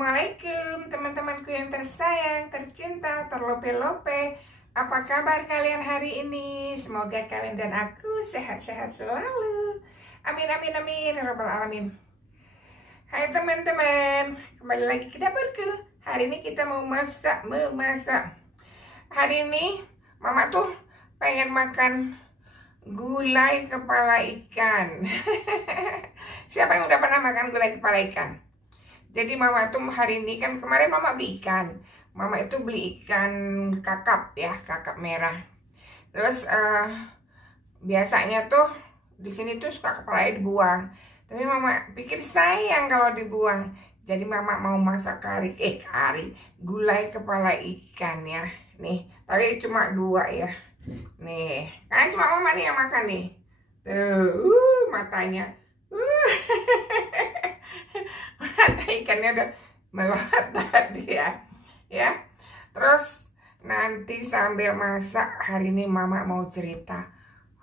Assalamualaikum teman-temanku yang tersayang, tercinta, terlope-lope. Apa kabar kalian hari ini? Semoga kalian dan aku sehat-sehat selalu. Amin, amin, amin, ya rabbal alamin. Hai teman-teman, kembali lagi ke dapurku. Hari ini kita mau memasak. Hari ini mama tuh pengen makan gulai kepala ikan. Siapa yang udah pernah makan gulai kepala ikan? Jadi mama tuh hari ini kan kemarin mama beli ikan. Mama itu beli ikan kakap ya, kakap merah. Terus biasanya tuh di sini tuh suka kepalanya dibuang. Tapi mama pikir sayang kalau dibuang. Jadi mama mau masak gulai kepala ikan ya. Nih, tapi cuma 2 ya. Nih, kan cuma mama nih yang makan nih. Tuh, matanya. Mata ikannya udah melot tadi ya. Terus nanti sambil masak hari ini mama mau cerita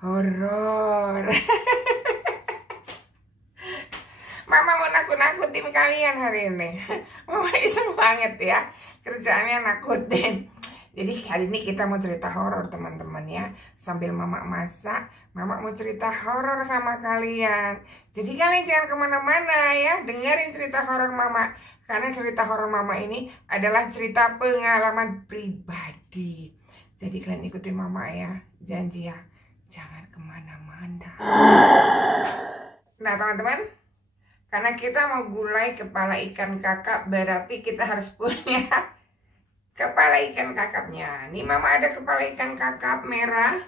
horor. Mama mau nakut-nakutin kalian hari ini. Mama iseng banget ya, kerjaannya nakutin. Jadi hari ini kita mau cerita horor teman-teman ya. Sambil mama masak, mama mau cerita horor sama kalian. Jadi kalian jangan kemana-mana ya, dengerin cerita horor mama. Karena cerita horor mama ini adalah cerita pengalaman pribadi. Jadi kalian ikutin mama ya, janji ya, jangan kemana-mana. Nah teman-teman, karena kita mau gulai kepala ikan kakap, berarti kita harus punya kepala ikan kakapnya. Nih mama ada kepala ikan kakap merah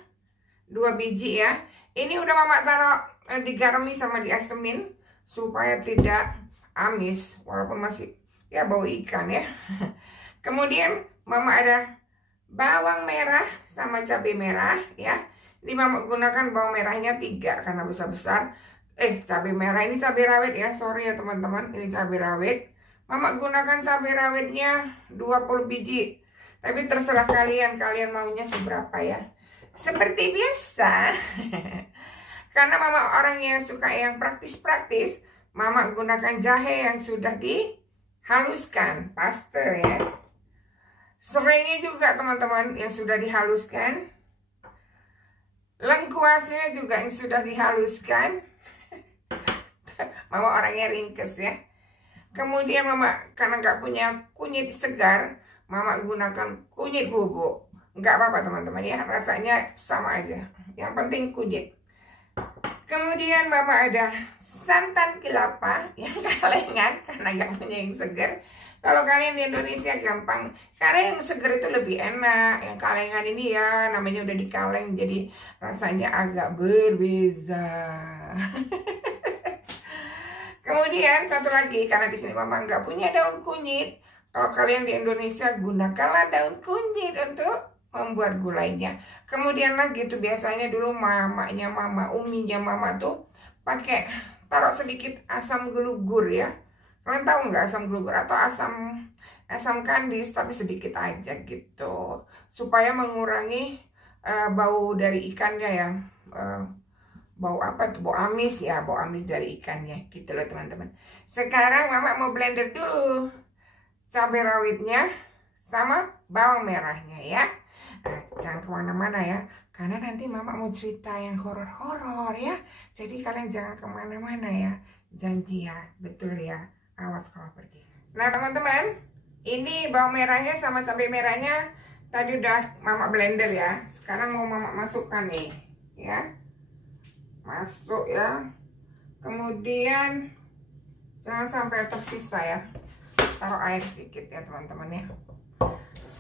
2 biji ya. Ini udah mama taruh digarami sama diasemin supaya tidak amis walaupun masih ya bau ikan ya. Kemudian mama ada bawang merah sama cabai merah ya. Ini mama gunakan bawang merahnya 3 karena besar-besar. Cabai merah ini cabai rawit ya. Sorry ya teman-teman, ini cabai rawit. Mama gunakan cabai rawitnya 20 biji. Tapi terserah kalian maunya seberapa ya. Seperti biasa. Karena mama orang yang suka yang praktis-praktis, mama gunakan jahe yang sudah dihaluskan, paste ya. Serainya juga teman-teman yang sudah dihaluskan. Lengkuasnya juga yang sudah dihaluskan. Mama orangnya ringkes ya. Kemudian mama karena nggak punya kunyit segar, mama gunakan kunyit bubuk. Nggak apa-apa teman-teman ya, rasanya sama aja. Yang penting kunyit. Kemudian mama ada santan kelapa yang kalengan karena nggak punya yang segar. Kalau kalian di Indonesia gampang, karena yang segar itu lebih enak. Yang kalengan ini ya namanya udah dikaleng, jadi rasanya agak berbeda. Kemudian satu lagi, karena di sini mama nggak punya daun kunyit. Kalau kalian di Indonesia gunakanlah daun kunyit untuk membuat gulainya. Kemudian lagi tuh biasanya dulu uminya mama tuh pakai taruh sedikit asam gelugur ya. Kalian tahu nggak asam gelugur atau asam kandis tapi sedikit aja gitu, supaya mengurangi bau dari ikannya ya. Bau apa tuh? Bau amis ya, bau amis dari ikannya gitu loh teman-teman. Sekarang mama mau blender dulu cabai rawitnya sama bawang merahnya ya. Jangan kemana-mana ya, karena nanti mama mau cerita yang horor-horor ya. Jadi kalian jangan kemana-mana ya, janji ya, betul ya, awas kalau pergi. Nah teman-teman, ini bawang merahnya sama cabai merahnya tadi udah mama blender ya. Sekarang mau mama masukkan nih ya. Masuk ya. Kemudian jangan sampai tersisa ya. Taruh air sedikit ya teman-teman ya.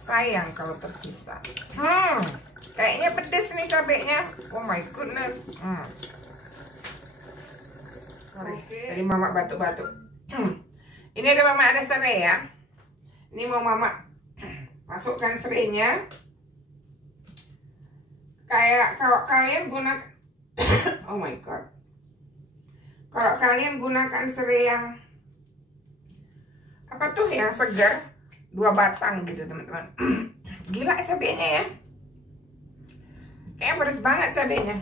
Sayang kalau tersisa. Kayaknya pedes nih cabenya. Oh my goodness. Jadi mama batuk-batuk. Ini ada serai ya. Ini mau mama masukkan serainya. Kayak kalau kalian gunakan oh my god. Kalau kalian gunakan serai yang apa tuh yang segar 2 batang gitu teman-teman. Gila cabenya ya. Kayaknya pedas banget cabenya.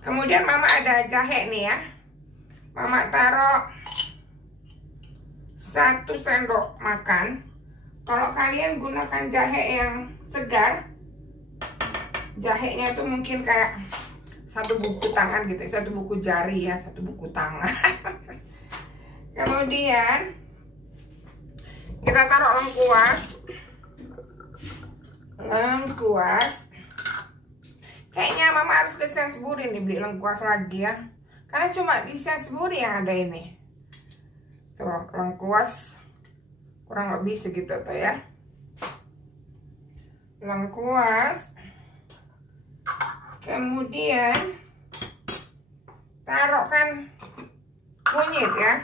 Kemudian mama ada jahe nih ya. Mama taruh 1 sendok makan. Kalau kalian gunakan jahe yang segar, jahenya tuh mungkin kayak 1 buku tangan gitu, 1 buku jari ya, 1 buku tangan. Kemudian kita taruh lengkuas. Kayaknya mama harus ke Sainsbury nih beli lengkuas lagi ya, karena cuma di Sainsbury yang ada ini. Tuh lengkuas kurang lebih segitu tuh ya, lengkuas. Kemudian taruhkan kunyit ya,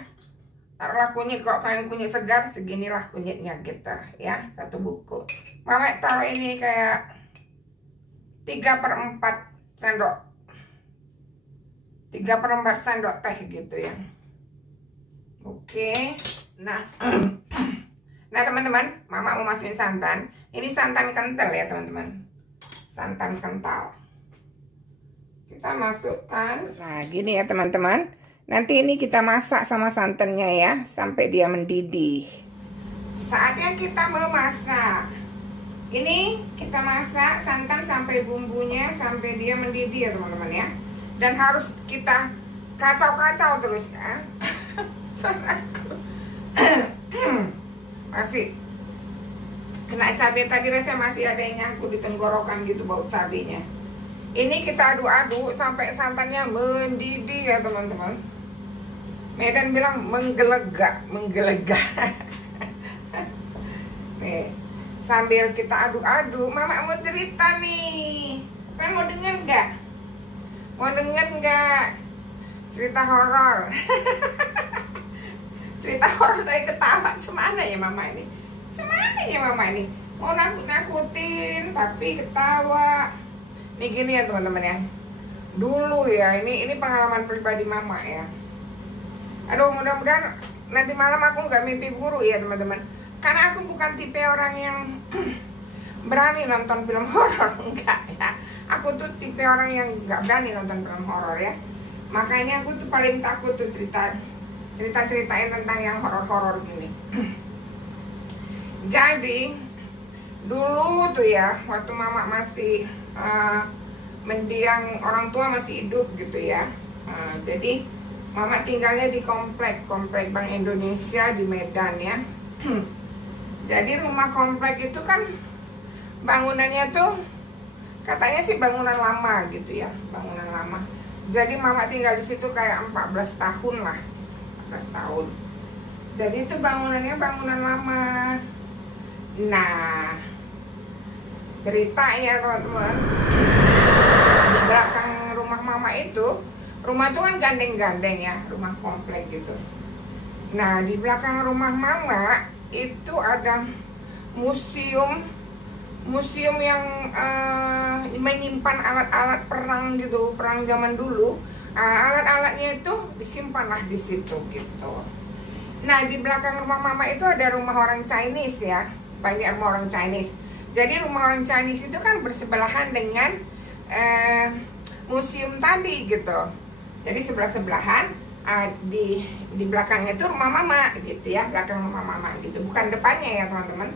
taruhlah kunyit. Kalau kalian kunyit segar seginilah kunyitnya gitu ya, 1 buku. Mama taruh ini kayak 3/4 sendok, 3/4 sendok teh gitu ya. Oke, nah teman-teman, mama mau masukin santan. Ini santan kental ya teman-teman, santan kental. Kita masukkan. Nah gini ya teman-teman, nanti ini kita masak sama santannya ya sampai dia mendidih. Saatnya kita memasak. Ini kita masak santan sampai bumbunya, sampai dia mendidih ya teman-teman ya. Dan harus kita kacau-kacau terus ya. Suaraku masih kena cabai tadi, rasanya masih ada yang nyangkut di tenggorokan gitu bau cabenya. Ini kita aduk-aduk sampai santannya mendidih ya teman-teman. Medan bilang menggelegak. Nih, sambil kita aduk-aduk, mama mau cerita nih. Kan mau denger nggak? Mau denger nggak? Cerita horor. Cerita horor tapi ketawa. Cemana ya mama ini? Mau nakut-nakutin tapi ketawa. Ini gini ya teman-teman ya. Dulu ya, ini pengalaman pribadi mama ya. Aduh, mudah-mudahan nanti malam aku nggak mimpi buruk ya teman-teman. Karena aku bukan tipe orang yang berani nonton film horor, enggak ya. Aku tuh tipe orang yang nggak berani nonton film horor ya. Makanya aku tuh paling takut tuh cerita-ceritain tentang yang horor-horor gini. Jadi dulu tuh ya, waktu mama masih mendiang orang tua masih hidup gitu ya. Jadi mama tinggalnya di komplek Bank Indonesia di Medan ya. Jadi rumah komplek itu kan bangunannya tuh katanya sih bangunan lama gitu ya, bangunan lama. Jadi mama tinggal di situ kayak 14 tahun lah, 14 tahun. Jadi itu bangunannya bangunan lama. Nah, ceritanya teman-teman, di belakang rumah mama itu, rumah itu kan gandeng-gandeng ya, rumah komplek gitu. Nah, di belakang rumah mama itu ada museum yang menyimpan alat-alat perang gitu, perang zaman dulu. Alat-alatnya itu disimpan lah di situ gitu. Nah, di belakang rumah mama itu ada rumah orang Chinese ya, banyak rumah orang Chinese. Jadi rumah orang Chinese itu kan bersebelahan dengan museum tadi gitu. Jadi sebelah-sebelahan, di belakangnya itu rumah mama gitu ya, belakang rumah mama gitu, bukan depannya ya teman-teman.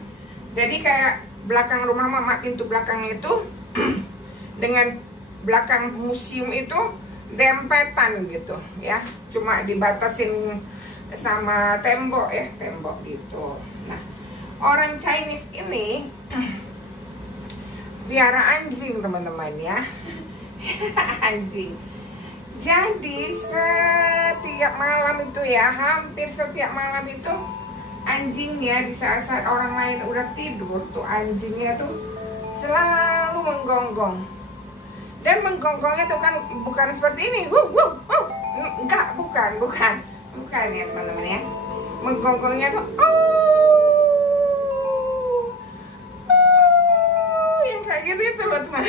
Jadi kayak belakang rumah mama, pintu belakangnya itu dengan belakang museum itu dempetan gitu ya, cuma dibatasin sama tembok ya, tembok gitu. Nah, orang Chinese ini piara anjing teman-teman ya. Anjing. Jadi setiap malam itu ya, hampir setiap malam itu anjingnya di saat-saat orang lain udah tidur tuh, anjingnya tuh selalu menggonggong. Dan menggonggongnya tuh kan bukan seperti ini, enggak, bukan ya teman-teman ya. Menggonggongnya tuh yang kayak gitu itu loh teman.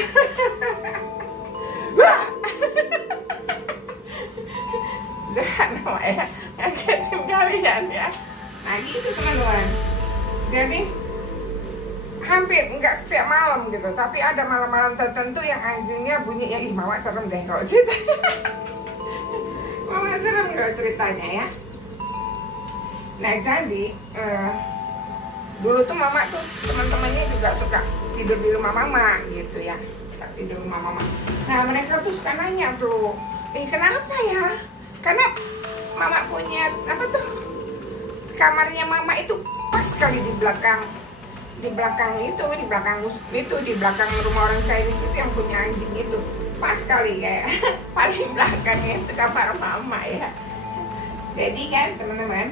Jangan namanya ngagetin kalian ya. Nah gitu teman-teman. Jadi hampir nggak setiap malam gitu, tapi ada malam-malam tertentu yang anjingnya bunyinya, ih mama serem deh kalau ceritanya. Mama serem kalau ceritanya ya. Nah jadi dulu tuh mama tuh teman-temannya juga suka tidur di rumah mama gitu ya, suka tidur di rumah mama. Nah mereka tuh suka nanya tuh, kenapa ya? Karena mama punya apa tuh, kamarnya mama itu pas sekali di belakang rumah orang Chinese itu yang punya anjing itu, pas sekali kayak paling belakangnya itu kamar mama ya. Jadi kan teman-teman,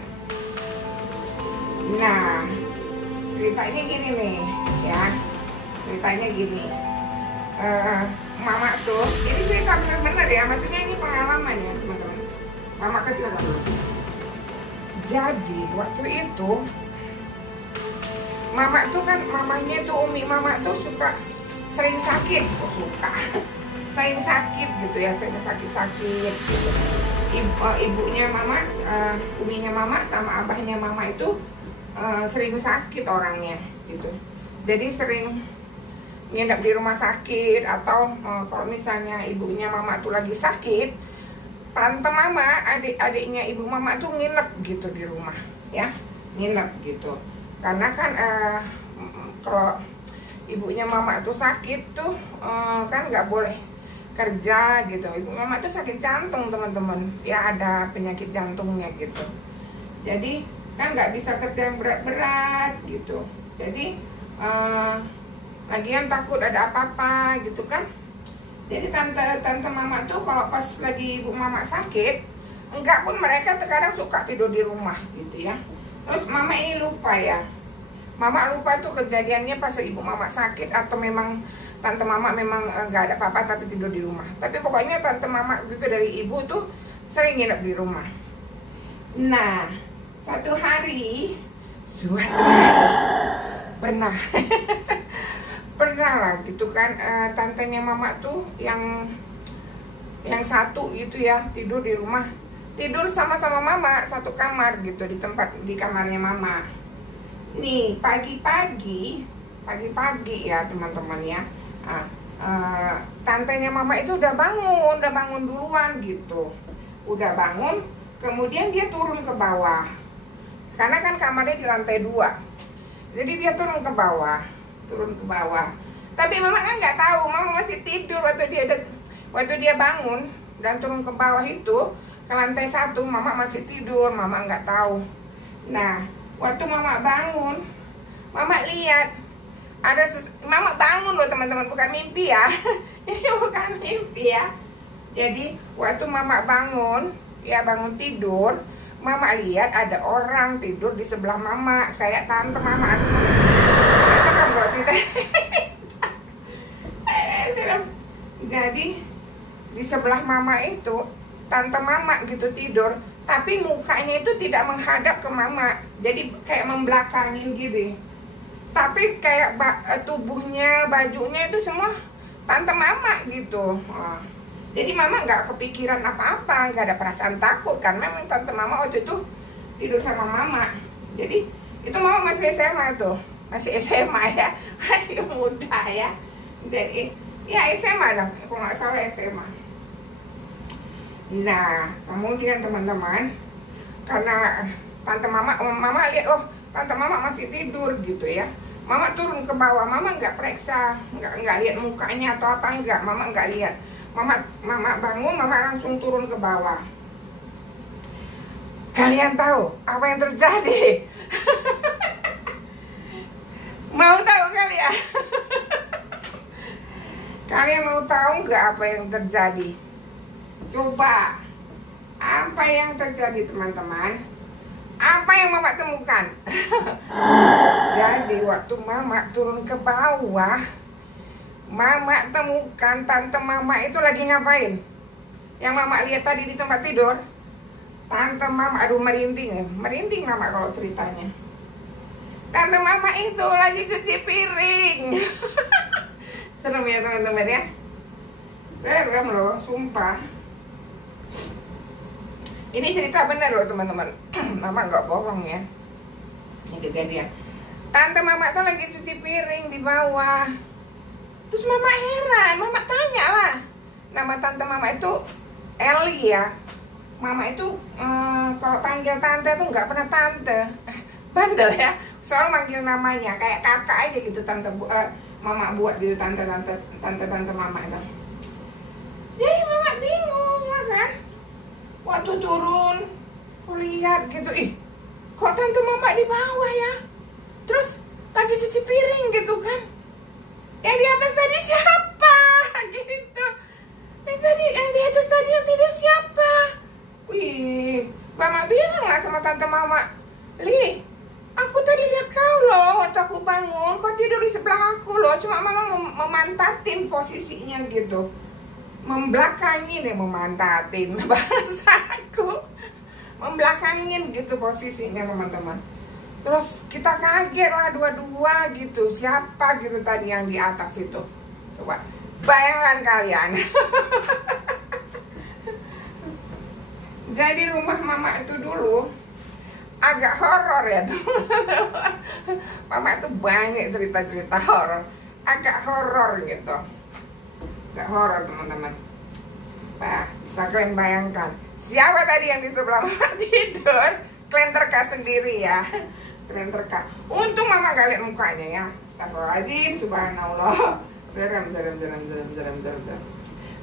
nah ceritanya gini nih ya, ceritanya gini, mama tuh, ini cerita bener-bener ya, maksudnya ini pengalaman ya teman-teman, mama kecil dulu. Jadi waktu itu mama tuh kan, mamanya tuh umi mama tuh sering sakit, sering sakit gitu ya, sering sakit gitu. Ibunya mama, uminya mama sama abahnya mama itu sering sakit orangnya gitu. Jadi sering nginep di rumah sakit, atau kalau misalnya ibunya mama tuh lagi sakit, tante mama, adik-adiknya ibu mama tuh nginep gitu di rumah ya, nginep gitu. Karena kan kalau ibunya mama tuh sakit tuh kan nggak boleh kerja gitu. Ibu mama tuh sakit jantung teman-teman ya, ada penyakit jantungnya gitu. Jadi kan nggak bisa kerja yang berat-berat gitu. Jadi lagian takut ada apa-apa gitu kan. Jadi tante mama tuh kalau pas lagi ibu mama sakit, enggak pun mereka terkadang suka tidur di rumah gitu ya. Terus mama ini lupa ya, mama lupa tuh kejadiannya pas ibu mama sakit, atau memang tante mama memang nggak ada apa-apa tapi tidur di rumah. Tapi pokoknya tante mama itu dari ibu tuh sering nginep di rumah. Nah suatu hari pernah pernah lah gitu kan, tantenya mama tuh yang satu gitu ya, tidur di rumah, tidur sama-sama mama satu kamar gitu, di kamarnya mama. Nih pagi-pagi ya teman-teman ya, tantenya mama itu udah bangun duluan gitu, udah bangun, kemudian dia turun ke bawah, karena kan kamarnya di lantai 2, jadi dia turun ke bawah. Tapi mama kan nggak tahu, mama masih tidur waktu dia bangun dan turun ke bawah itu, ke lantai 1, mama masih tidur, mama nggak tahu. Nah waktu mama bangun, mama lihat mama bangun loh teman-teman, bukan mimpi ya. Ini bukan mimpi ya. Jadi waktu mama bangun ya, bangun tidur, mama lihat ada orang tidur di sebelah mama, kayak tante mama. Masa kan gak cerita. Jadi di sebelah mama itu tante mama gitu tidur, tapi mukanya itu tidak menghadap ke mama, jadi kayak membelakangin gitu. Tapi kayak tubuhnya, bajunya itu semua tante mama gitu. Jadi mama nggak kepikiran apa-apa, nggak ada perasaan takut, karena memang tante mama waktu itu tidur sama mama. Jadi itu mama masih SMA tuh, masih SMA ya, masih muda ya. Jadi ya SMA lah, kalau nggak salah SMA. Nah kemudian teman-teman, karena tante mama lihat, oh tante mama masih tidur gitu ya, mama turun ke bawah. Mama nggak periksa, nggak lihat mukanya atau apa, enggak, mama nggak lihat. Mama bangun, mama langsung turun ke bawah. Kalian tahu apa yang terjadi? Mau tahu kalian? Kalian mau tahu nggak apa yang terjadi? Coba, apa yang terjadi teman-teman? Apa yang mama temukan? Jadi waktu mama turun ke bawah, mama temukan tante mama itu lagi ngapain? Yang mama lihat tadi di tempat tidur, tante mama, aduh merinding mama kalau ceritanya. Tante mama itu lagi cuci piring. Serem ya teman-teman ya, serem loh, sumpah. Ini cerita benar loh teman-teman. Mama nggak bohong ya, ini kejadian. Tante mama tuh lagi cuci piring di bawah. Terus mama heran, mama tanya lah. Nama tante mama itu Eli ya, Mama itu kalau panggil tante tuh nggak pernah tante, bandel ya, selalu manggil namanya kayak kakak aja gitu. Mama buat gitu, tante mama itu. Jadi mama bingung lah kan, waktu turun lihat gitu, ih kok tante mama di bawah ya, terus lagi cuci piring gitu kan, yang di atas tadi siapa gitu, yang di atas tadi yang tidur siapa. Wih, mama bilang lah sama tante mama, Li, aku tadi lihat kau loh waktu aku bangun, kau tidur di sebelah aku loh. Cuma mama memantatin posisinya gitu, membelakangin ya, memantatin bahasaku, membelakangin gitu posisinya teman-teman. Terus kita kaget lah dua-dua gitu, siapa gitu tadi yang di atas itu. Coba bayangkan kalian. Jadi rumah mama itu dulu agak horor ya tuh. Mama itu banyak cerita-cerita horor, agak horor gitu, agak horor teman-teman. Nah, bisa kalian bayangkan siapa tadi yang di sebelah mama tidur? Kalian terka sendiri ya, kalian terka. Untung mama gak lihat mukanya ya. Astagfirullahaladzim, subhanallah. Serem.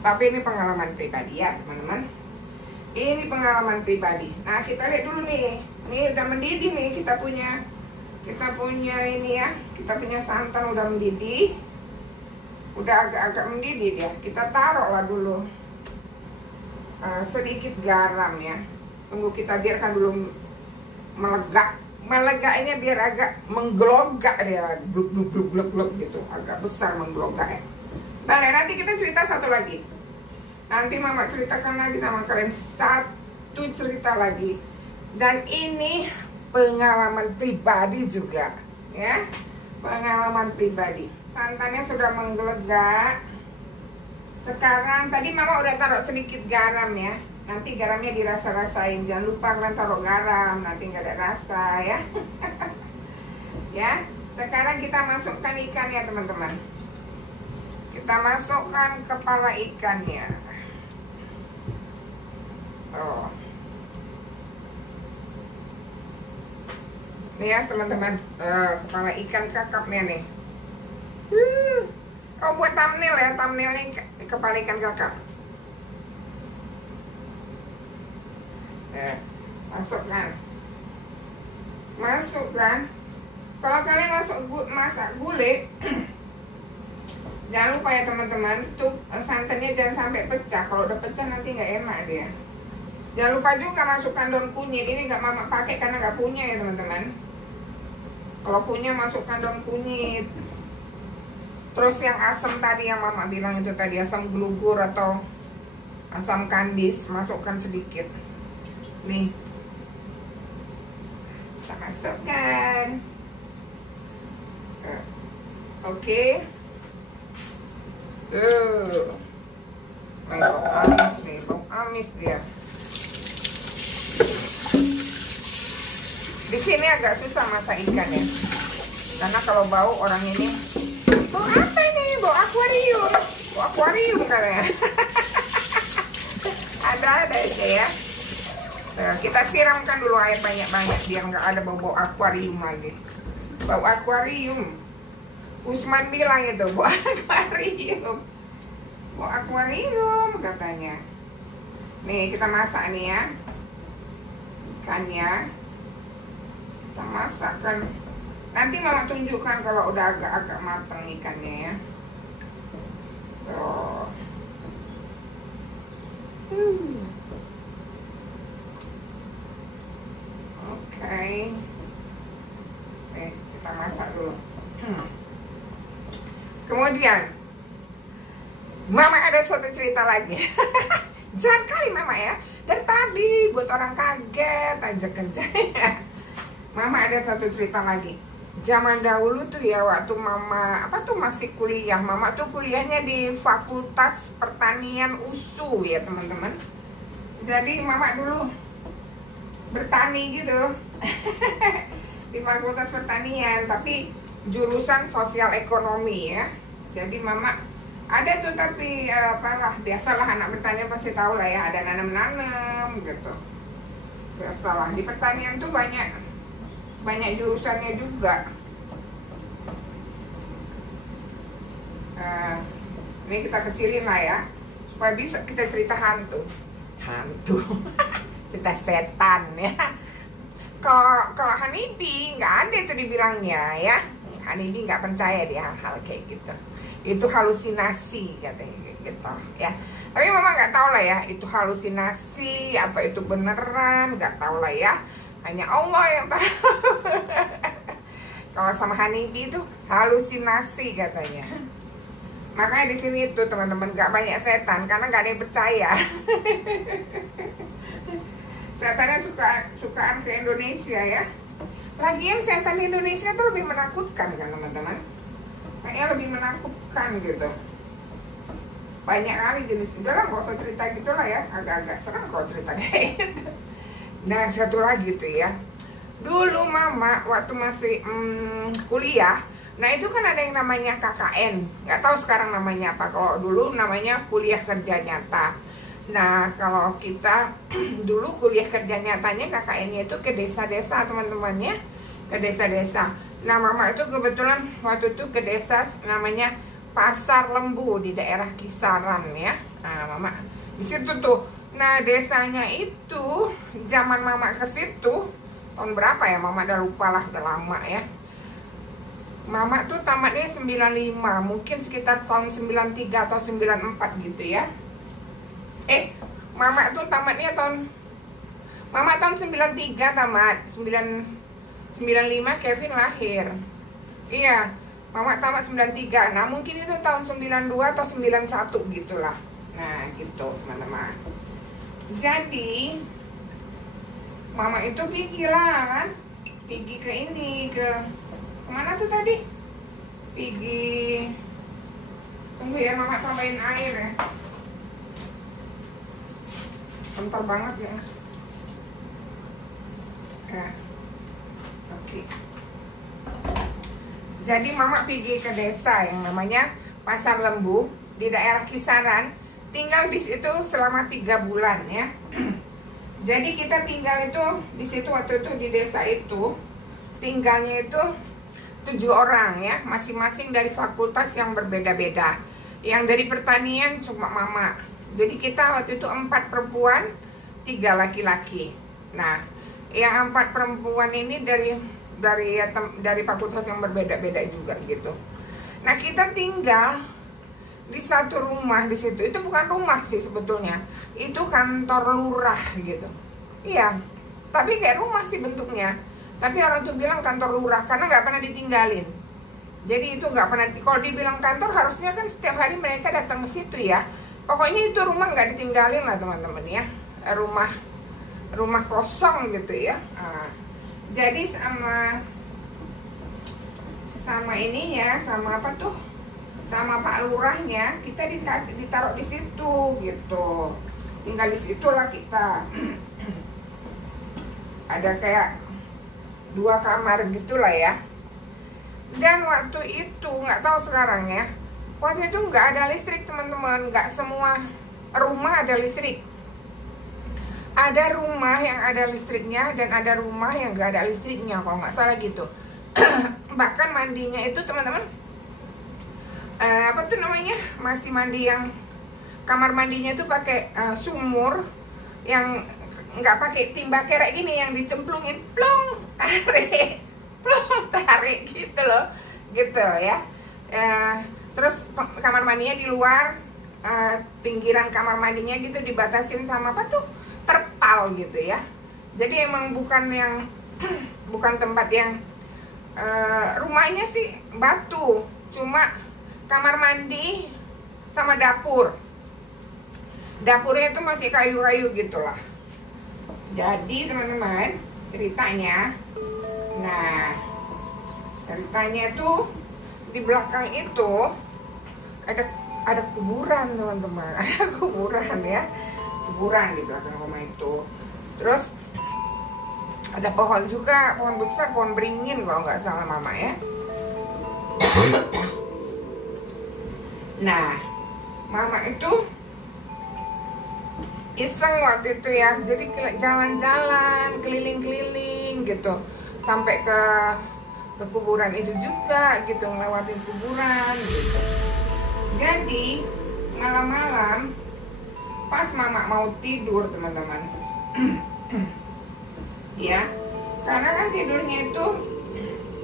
Tapi ini pengalaman pribadi ya teman-teman. Ini pengalaman pribadi. Nah, kita lihat dulu nih. Ini udah mendidih nih, kita punya ini ya. Kita punya santan udah mendidih. Udah agak-agak mendidih ya. Kita taruh lah dulu sedikit garam ya. Tunggu kita biarkan dulu melegak. Melegaknya biar agak menggelogak dia, bluk gitu. Agak besar menggelogak ya. Nah, nanti kita cerita satu lagi. Nanti mama ceritakan lagi sama kalian satu cerita lagi. Dan ini pengalaman pribadi juga ya. Pengalaman pribadi. Santannya sudah menggelegak. Sekarang tadi mama udah taruh sedikit garam ya. Nanti garamnya dirasa-rasain. Jangan lupa kalian taruh garam, nanti nggak ada rasa ya. Ya. Sekarang kita masukkan ikan ya teman-teman. Kita masukkan kepala ikannya. Oh. Nih ya teman-teman, kepala ikan kakapnya nih. Kau buat thumbnail ya, thumbnailnya kepala ikan kakap. Masukkan. Kalau kalian masak gulai, jangan lupa ya teman-teman, tuh santannya jangan sampai pecah. Kalau udah pecah nanti nggak enak dia. Jangan lupa juga masukkan daun kunyit. Ini nggak mama pakai karena nggak punya ya teman-teman. Kalau punya masukkan daun kunyit. Terus yang asam tadi yang mama bilang itu tadi, asam glugur atau asam kandis, masukkan sedikit. Nih, kita masukkan. Oke. Bau amis nih, bau amis dia. Di sini agak susah masak ikan ya, karena kalau bau orang ini, bau apa ini? Bau akuarium katanya. Ada aja ya. Nah, kita siramkan dulu air banyak-banyak biar nggak ada bau-bau akuarium lagi. Bau akuarium. Usman bilang itu bau akuarium. Bau akuarium katanya. Nih kita masak nih ya. Ikannya. Kita masakkan. Nanti mama tunjukkan kalau udah agak-agak matang ikannya ya. Tuh. Oke. Kita masak dulu. Kemudian mama ada satu cerita lagi. Jangan kali mama ya, dari tadi buat orang kaget aja kerjanya. Mama ada satu cerita lagi. Zaman dahulu tuh ya, waktu mama masih kuliah. Mama tuh kuliahnya di Fakultas Pertanian USU ya teman-teman. Jadi mama dulu bertani gitu. Di Fakultas Pertanian, tapi jurusan sosial ekonomi ya. Jadi mama Ada tuh tapi apalah, biasalah anak pertanian pasti tahu lah ya, ada nanam-nanam gitu. Biasalah di pertanian tuh banyak jurusannya juga. Ini kita kecilin lah ya, supaya bisa kita cerita hantu cerita setan ya. Kalau Hanibi nggak ada tuh dibilangnya ya. Hanibi nggak percaya dia hal-hal kayak gitu. Itu halusinasi katanya gitu ya. Tapi mama nggak tahu lah ya, itu halusinasi atau itu beneran, nggak tahu lah ya. Hanya Allah yang tahu. Kalau sama Hanibi itu halusinasi katanya. Makanya di sini itu teman-teman nggak banyak setan karena nggak ada yang percaya. Setannya sukaan ke Indonesia ya. Lagian setan di Indonesia tuh lebih menakutkan kan teman-teman. Kayaknya lebih menakutkan gitu. Banyak kali jenis. Udah lah gak usah cerita gitu lah ya. Agak-agak serem kalau cerita kayak gitu. Nah satu lagi tuh ya. Dulu mama waktu masih kuliah. Nah itu kan ada yang namanya KKN. Gak tahu sekarang namanya apa. Kalau dulu namanya kuliah kerja nyata. Nah kalau kita dulu kuliah kerja nyatanya KKN-nya itu ke desa-desa teman-temannya, ke desa-desa. Nah mama itu kebetulan waktu itu ke desa namanya Pasar Lembu di daerah Kisaran ya. Nah mama di situ tuh. Nah desanya itu zaman mama ke situ tahun berapa ya, mama udah lupa lah, udah lama ya. Mama tuh tamatnya 95, mungkin sekitar tahun 93 atau 94 gitu ya. Mama tuh tamatnya Mama tahun 93 tamat, 95 Kevin lahir. Iya, Mama tamat 93. Nah, mungkin itu tahun 92 atau 91 gitulah. Nah, gitu, teman-teman. Jadi Mama itu pergi lah kan. Pergi ke ini, kemana tuh tadi? Pergi. Tunggu ya, Mama tambahin air ya. Bentar banget ya. Nah, oke. Jadi mama pergi ke desa yang namanya Pasar Lembu di daerah Kisaran. Tinggal di situ selama 3 bulan ya. Jadi kita tinggal itu di situ waktu itu di desa itu tinggalnya itu 7 orang ya, masing-masing dari fakultas yang berbeda-beda. Yang dari pertanian cuma mama. Jadi kita waktu itu 4 perempuan, 3 laki-laki. Nah, yang 4 perempuan ini dari fakultas yang berbeda-beda juga gitu. Nah, kita tinggal di satu rumah di situ. Itu bukan rumah sih sebetulnya. Itu kantor lurah gitu. Iya, tapi kayak rumah sih bentuknya. Tapi orang tuh bilang kantor lurah karena nggak pernah ditinggalin. Jadi itu nggak pernah. Kalau dibilang kantor harusnya kan setiap hari mereka datang ke situ ya. Pokoknya itu rumah nggak ditinggalin lah teman-teman ya, rumah kosong gitu ya. Nah, jadi sama ininya, sama apa tuh, sama Pak Lurahnya kita ditaruh di situ gitu, tinggal di situlah kita. Ada kayak 2 kamar gitulah ya. Dan waktu itu nggak tahu sekarang ya. Waktu itu nggak ada listrik teman-teman, nggak semua rumah ada listrik. Ada rumah yang ada listriknya dan ada rumah yang nggak ada listriknya kalau nggak salah gitu. Bahkan mandinya itu teman-teman, apa tuh namanya, masih mandi yang kamar mandinya itu pakai sumur yang nggak pakai timba kayak gini yang dicemplungin, plong tarik gitu loh, gitu ya. Terus kamar mandinya di luar, pinggiran kamar mandinya gitu dibatasin sama apa tuh, terpal gitu ya. Jadi emang bukan yang bukan tempat yang rumahnya sih batu, cuma kamar mandi sama dapurnya itu masih kayu-kayu gitulah. Jadi teman-teman ceritanya, nah ceritanya tuh di belakang itu ada kuburan teman-teman. Ada kuburan ya, kuburan di belakang rumah itu. Terus ada pohon juga, pohon besar, pohon beringin kalau nggak salah mama ya. Nah Mama itu iseng waktu itu ya, jadi jalan-jalan keliling-keliling gitu sampai ke kuburan itu juga gitu, ngelewatin kuburan gitu. Jadi malam-malam pas mama mau tidur teman-teman ya, karena kan tidurnya itu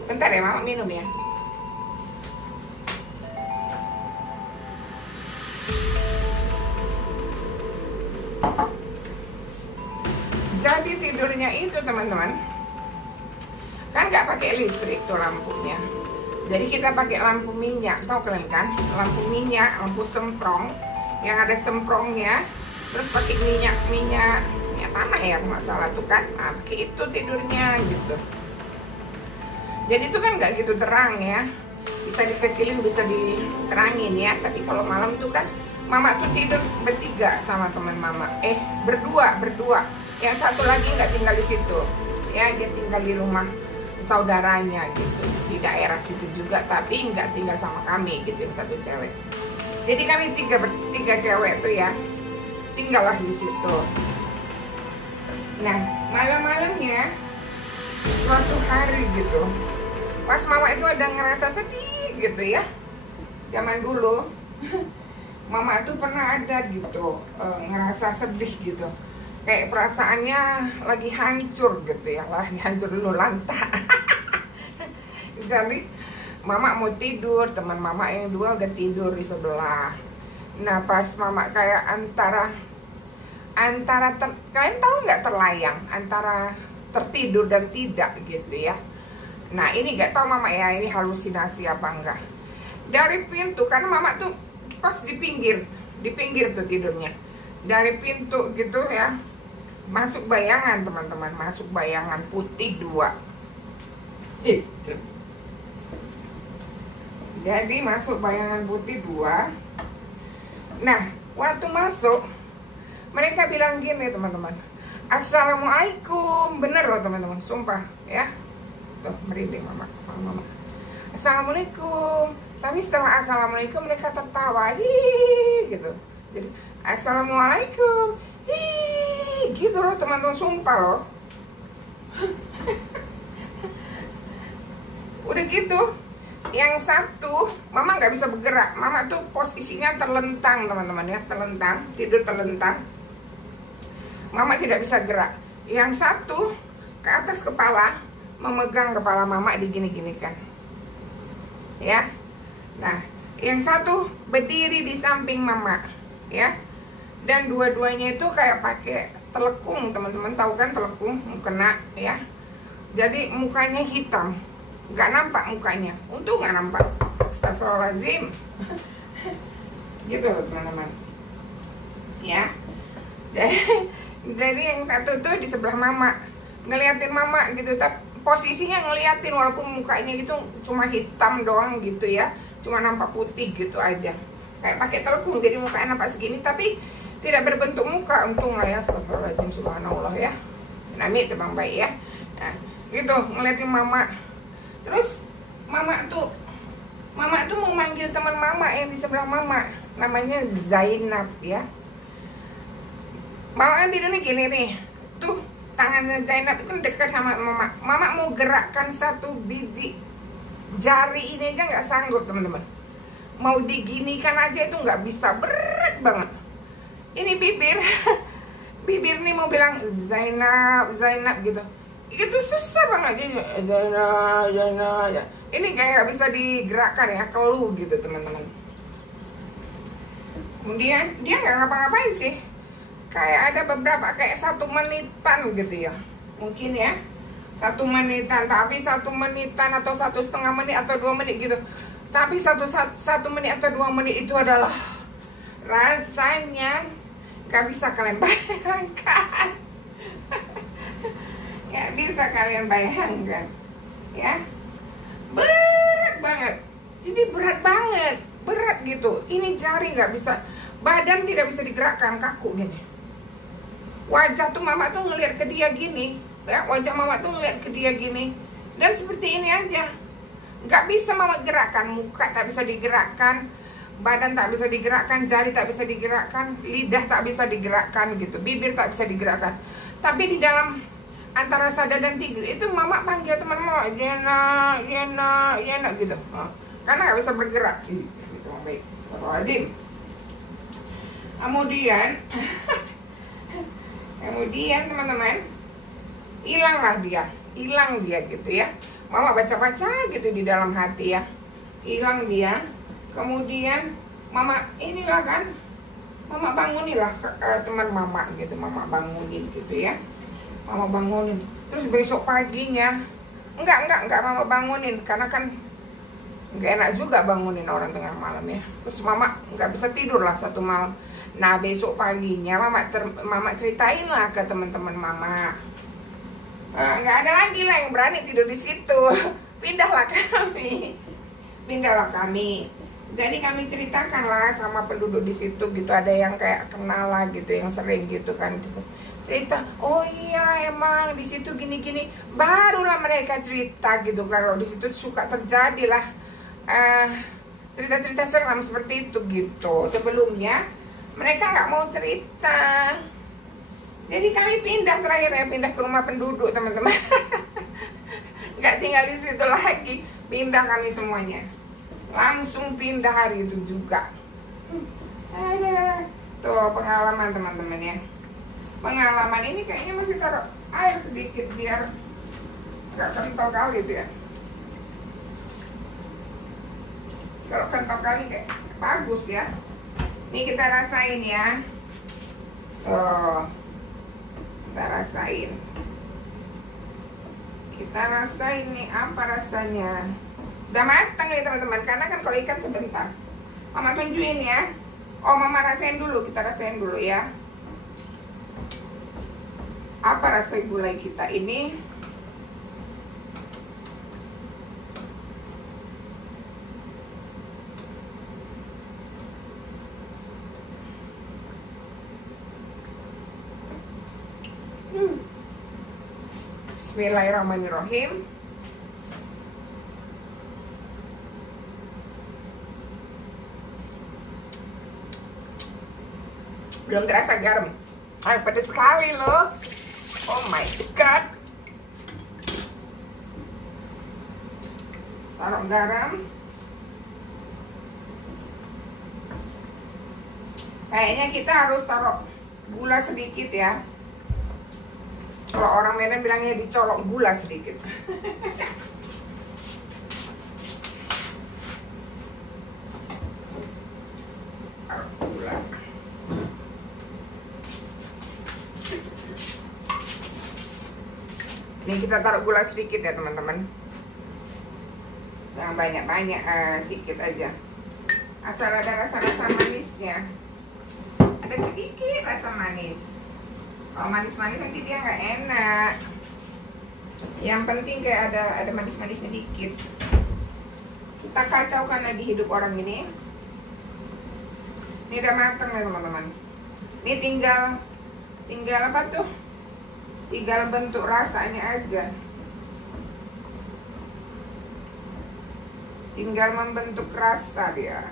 bentar ya, mama minum ya. Jadi tidurnya itu teman-teman kan nggak pakai listrik tuh lampunya, jadi kita pakai lampu minyak, tau kalian kan, lampu minyak, lampu semprong yang ada semprongnya, terus pakai minyak tanah ya masalah tuh kan, nah, pakai itu tidurnya gitu. Jadi itu kan nggak gitu terang ya, bisa dikecilin bisa diterangin ya, tapi kalau malam tuh kan mama tuh tidur bertiga sama teman mama, berdua, yang satu lagi nggak tinggal di situ ya, dia tinggal di rumah saudaranya gitu di daerah situ juga, tapi nggak tinggal sama kami gitu, yang satu cewek. Jadi kami tiga cewek tuh ya tinggallah di situ. Nah malam-malamnya suatu hari gitu, pas mama itu ada ngerasa sedih gitu ya, zaman dulu mama tuh pernah ada gitu ngerasa sedih gitu, kayak perasaannya lagi hancur gitu ya, lagi hancur dulu lantak. Jadi mama mau tidur, teman mama yang dua udah tidur di sebelah. Nah pas mama kayak antara kalian tahu nggak, terlayang antara tertidur dan tidak gitu ya. Nah ini nggak tahu mama ya, ini halusinasi apa enggak, dari pintu, karena mama tuh pas di pinggir tuh tidurnya, dari pintu gitu ya masuk bayangan teman-teman, masuk bayangan putih dua. Jadi masuk bayangan putih dua. Nah waktu masuk mereka bilang gini teman-teman, assalamualaikum, bener loh teman-teman, sumpah ya, tuh merinding mama. Assalamualaikum, tapi setelah assalamualaikum mereka tertawa, hi gitu. Jadi assalamualaikum, hi gitu loh teman-teman, sumpah loh. Udah gitu, yang satu mama nggak bisa bergerak, mama tuh posisinya terlentang teman-teman ya, terlentang, tidur terlentang, mama tidak bisa gerak. Yang satu ke atas kepala memegang kepala mama digini-ginikan ya. Nah yang satu berdiri di samping mama ya, dan dua-duanya itu kayak pakai telekung, teman-teman tahu kan telekung, mukena ya, jadi mukanya hitam, nggak nampak mukanya, untung nggak nampak, astagfirullahaladzim. Gitu loh teman-teman ya. Jadi yang satu tuh di sebelah mama ngeliatin mama gitu, tapi posisinya ngeliatin walaupun mukanya gitu cuma hitam doang gitu ya, cuma nampak putih gitu aja, kayak pakai telekung, jadi mukanya nampak segini tapi tidak berbentuk muka, untung lah ya, astagfirullahaladzim, subhanallah ya, nami sebang baik ya. Nah gitu ngeliatin mama. Terus mama tuh mau manggil teman mama yang di sebelah mama, namanya Zainab ya. Mama kan tidurnya gini nih, tuh tangannya Zainab itu dekat sama mama. Mama mau gerakkan satu biji jari ini aja nggak sanggup teman-teman. Mau diginikan aja itu nggak bisa, berat banget. Ini bibir nih mau bilang Zainab gitu. Itu susah banget, Zainab. Ini kayak nggak bisa digerakkan ya, keluh gitu teman-teman. Kemudian dia nggak ngapa-ngapain sih, kayak ada beberapa kayak 1 menitan gitu ya, mungkin ya 1 menitan, tapi 1 menitan atau 1,5 menit atau 2 menit gitu. Tapi 1 menit atau 2 menit itu adalah rasanya gak bisa kalian bayangkan. Gak bisa kalian bayangkan ya, berat banget. Jadi berat banget, berat gitu. Ini jari gak bisa, badan tidak bisa digerakkan, kaku gini. Wajah tuh mama tuh ngeliat ke dia gini ya, wajah mama tuh ngeliat ke dia gini, dan seperti ini aja, nggak bisa mama gerakkan, muka tak bisa digerakkan, badan tak bisa digerakkan, jari tak bisa digerakkan, lidah tak bisa digerakkan gitu, bibir tak bisa digerakkan. Tapi di dalam antara sadar dan tidur itu mama panggil teman mama, Yena, Yena, Yena gitu. Karena nggak bisa bergerak. Gitu, baik. Astagfirullahaladzim. Kemudian teman-teman, hilang dia gitu ya. Mama baca-baca gitu di dalam hati ya, hilang dia. Kemudian mama inilah kan, mama bangunilah teman mama gitu, mama bangunin gitu ya, mama bangunin. Terus besok paginya enggak mama bangunin, karena kan nggak enak juga bangunin orang tengah malam ya. Terus mama nggak bisa tidur lah satu malam. Nah besok paginya mama ceritain lah ke teman-teman mama. Nggak ada lagi lah yang berani tidur di situ. Pindahlah kami. Jadi kami ceritakan lah sama penduduk di situ gitu, ada yang kayak kenal lah gitu, yang sering gitu kan gitu. Cerita, oh iya emang di situ gini-gini, barulah mereka cerita gitu. Kalau di situ suka terjadi lah cerita-cerita seram seperti itu gitu. Sebelumnya mereka nggak mau cerita. Jadi kami terakhirnya pindah ke rumah penduduk teman-teman. Nggak tinggal di situ lagi, pindah kami semuanya. Langsung pindah hari itu juga. Ada tuh pengalaman teman-teman ya. Pengalaman ini kayaknya masih taruh air sedikit biar nggak kental kali dia. Kalau kental kali kayak bagus ya. Ini kita rasain ya. Kita rasain nih apa rasanya. Udah matang nih teman-teman, karena kan kalau ikan sebentar. Mama tunjukin ya. Oh mama rasain dulu, kita rasain dulu ya. Apa rasa gulai kita ini? Bismillahirrahmanirrahim. Belum terasa garam. Pedas sekali loh. Oh my god. Taruh garam. Kayaknya kita harus taruh gula sedikit ya. Kalau orang Medan bilangnya dicolok gula sedikit. Taruh gula. Ini kita taruh gula sedikit ya teman-teman. Jangan banyak-banyak, sedikit aja. Asal ada rasa-rasa manisnya. Ada sedikit rasa manis. Kalau manis-manis nanti dia nggak enak. Yang penting kayak ada manis-manisnya dikit. Kita kacaukan lagi hidup orang ini. Ini udah matang ya teman-teman. Ini tinggal apa tuh? Tinggal bentuk rasanya aja. Tinggal membentuk rasa dia.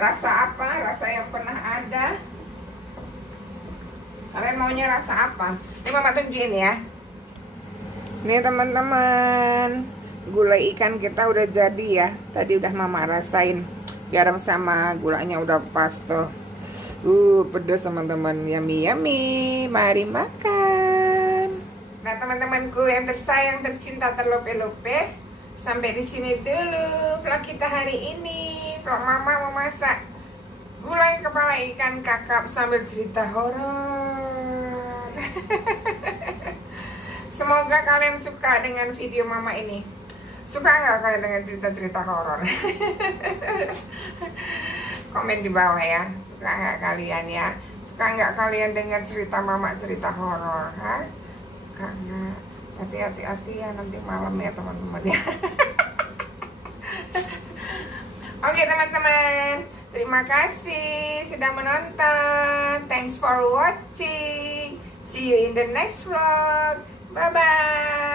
Rasa apa? Rasa yang pernah ada. Kalian maunya rasa apa? Ini mama tunjukin ya. Nih teman-teman, gulai ikan kita udah jadi ya. Tadi udah mama rasain. Garam sama gulanya udah pas tuh. Pedas teman-teman. Yummy yummy. Mari makan. Nah teman-temanku yang tersayang, tercinta, terlope-lope, sampai di sini dulu vlog kita hari ini. Vlog mama memasak gulai kepala ikan kakap sambil cerita horor. Semoga kalian suka dengan video mama ini. Suka nggak kalian dengan cerita-cerita horor? Komen di bawah ya. Suka nggak kalian ya? Suka nggak kalian dengar cerita mama cerita horor? Suka nggak? Tapi hati-hati ya nanti malam ya teman-teman ya. Oke teman-teman, terima kasih sudah menonton. Thanks for watching. See you in the next vlog. Bye bye.